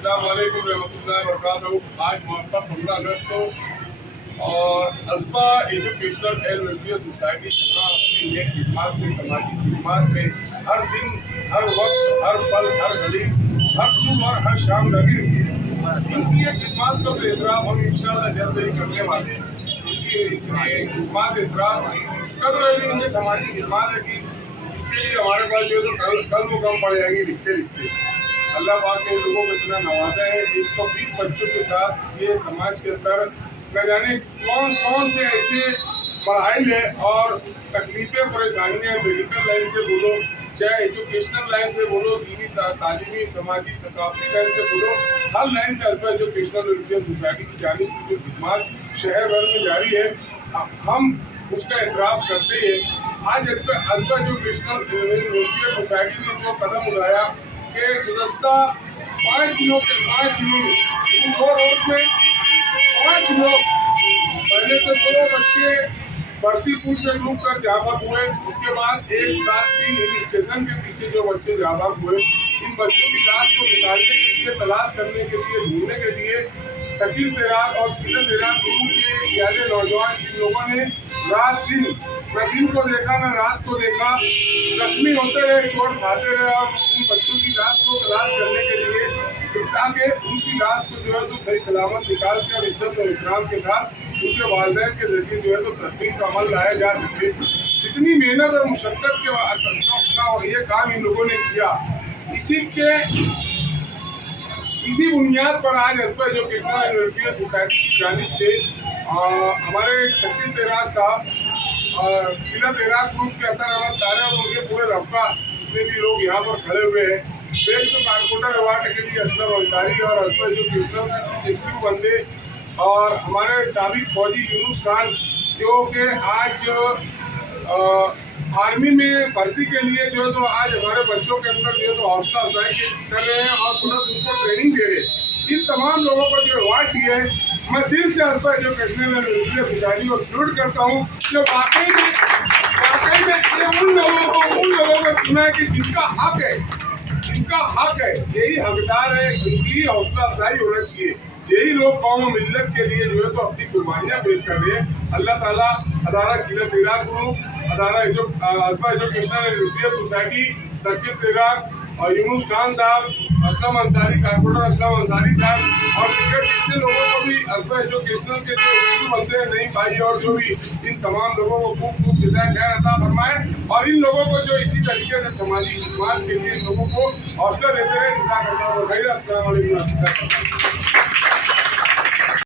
अस्सलाम वालेकुम रहमतुल्लाहि व बरकातहू। आज मुहर्रम 15 अगस्त को और अज़्बा एजुकेशनल एंड वेलफेयर सोसाइटी जहाँ अपनी नेक खिदमात में, समाजी खिदमात में हर दिन, हर वक्त, हर पल, हर घड़ी, हर सुबह और हर शाम लगी हुई है। उनकी ये खिदमात का एहतराम हम इंशाअल्लाह जल्द ही करने वाले हैं। उनकी ये खिदमात एहतराम इस कदर उनके समाजी खिदमात है कि इसके लिए हमारे पास जो है तो कल वो कम पड़ जाएंगे लिखते लिखते। अल्लाह पाक ने लोगों को इतना नवाजा है। 120 बच्चों के साथ ये समाज के अंदर न जाने कौन कौन से ऐसे मराइल है और तकलीफें, परेशानियाँ, मेडिकल लाइन से बोलो, चाहे एजुकेशनल लाइन से बोलो, दीनी तालीमी, समाजी सकाफती लाइन से बोलो, हर लाइन से अज़्बा एजुकेशनल वेलफेयर सोसाइटी की जानिब की जो खिदमत शहर भर में जारी है, हम उसका एतराफ़ करते हैं। आज अज़्बा एजुकेशनल वेलफेयर सोसाइटी ने जो कदम उठाया कि गुज़श्ता 5 दिनों में 2 रोज़ में 5 लोग, पहले तो 2 बच्चे बरसी पुल से डूब कर जाबाक हुए, उसके बाद 173 हिल स्टेशन के पीछे जो बच्चे जाबाक हुए, इन बच्चों की लाश को निकालने के लिए, तलाश करने के लिए, ढूंढने के लिए शकील तेराक और किलत तेराक ग्रुप के यादे नौजवान जिन लोगों ने रात दिन, न दिन को देखा न रात को देखा, जख्मी होते रहे, चोट खाते रहे और उन बच्चों की लाश को तलाश करने के लिए, ताकि उनकी लाश को जो है तो सही सलामत निकाल के और इज्जत और इकराम के साथ उनके वालिदैन के जरिए जो है तो तदफीन का अमल लाया जा सके। इतनी मेहनत और मुशक्क़त के बाद ये काम इन लोगों ने किया। इसी बुनियाद पर आज अज़्बा एजुकेशनल एंड वेलफेयर सोसाइटी की जानिब से हमारे शकील तेराक साहब, किला तेराक ग्रुप के अतर अहमद तारे और उनके पूरे रफ़ा जितने भी लोग यहाँ पर खड़े हुए हैं, बेस्ट कारपोरेटर अवार्ड के लिए असलम अंसारी और अज़्बा एजुकेशनल चिंटू बंदे और हमारे साबिक फौजी यूनुस खान जो कि आज आर्मी में भर्ती के लिए जो है तो आज हमारे बच्चों के अंदर जो है तो हौसला अफजाई कर रहे हैं और तुरंत उनको ट्रेनिंग दे रहे हैं। इन तमाम लोगों को जो अवार्ड दिए है, मैं दिल से अज़्बा एजुकेशनल एंड वेलफेयर सोसाइटी को सल्यूट करता हूँ जो वाकई में ये उन लोगों को चुना है कि जिनका हक है, यही हकदार है, इनकी हौसला अफजाई होना चाहिए। यही लोग कौम और मिल्लत के लिए जो है तो अपनी कुर्बानियाँ पेश कर रहे हैं। अल्लाह ताला अदारा किला तेराक ग्रुप, अदारा अज़्बा educational and welfare society, Shakeel Terak और यूनुस खान साहब, असलम अंसारी, कारपोरेटर असलम अंसारी साहब और दीगर जितने लोगों को भी अज़्बा एजुकेशनल के जो बनते हैं नहीं भाई और जो भी इन तमाम लोगों को खूब जज़ाए खैर अता फरमाए और इन लोगों को जो इसी तरीके से समाजी खिदमत के लिए इन लोगों को हौसला देते रहे। जज़ाकल्लाहु खैर। अस्सलाम वालेकुम।